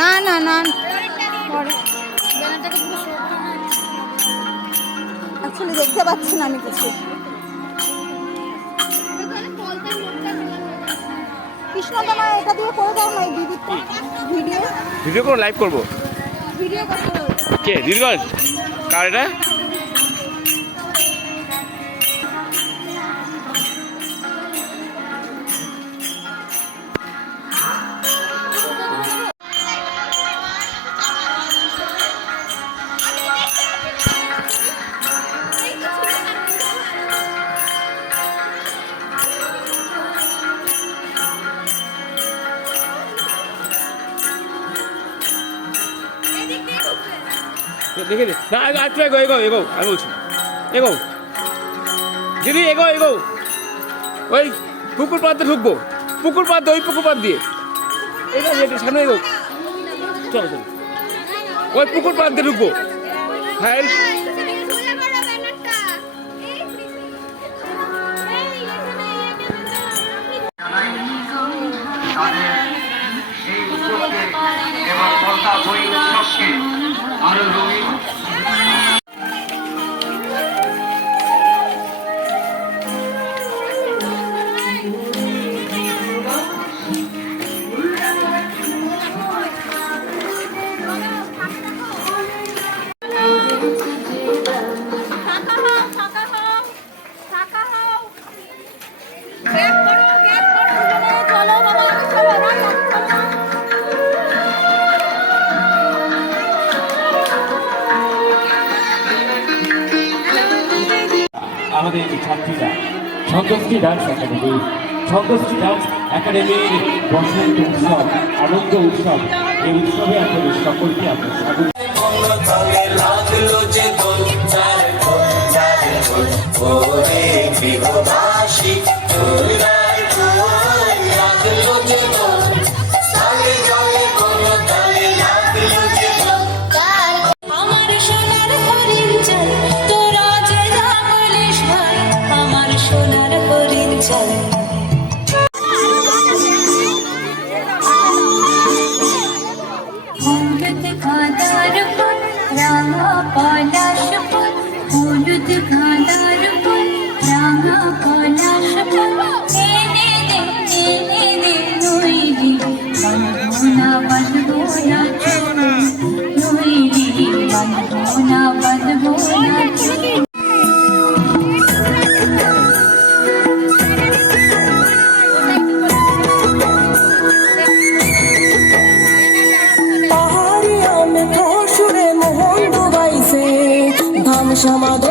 না না না অ্যাকচুয়ালি দেখতে পাচ্ছি না আমি কিছু। কৃষ্ণ তোমার এটা দিয়ে করে দাও না, এই দিদিটা ভিডিও করো, লাইভ করবো। ভিডিও করতে কে দিদিগঞ্জ কার এটা? দেখে দে না, একটু এগো এগো এগো, আমি বলছি এগো দিদি, এগো এগো। ওই পুকুর পাড়তে ঢুকবো, পুকুর পাড় ওই পুকুর পাড় দিয়ে এগো, সামনে এগো, চলো চলো, ওই পুকুর পাড় দিয়ে ঢুকবো। হ্যাঁ আরো রঙিন আমাদের ছাত্রীরা ছন্দশ্রী ডান্স একাডেমি, ছন্দশ্রী ডান্স একাডেমির বসন্ত উৎসব, আনন্দ উৎসব, এই উৎসবে আপনাদের সকলকে আপনার স্বাগত। সমাধান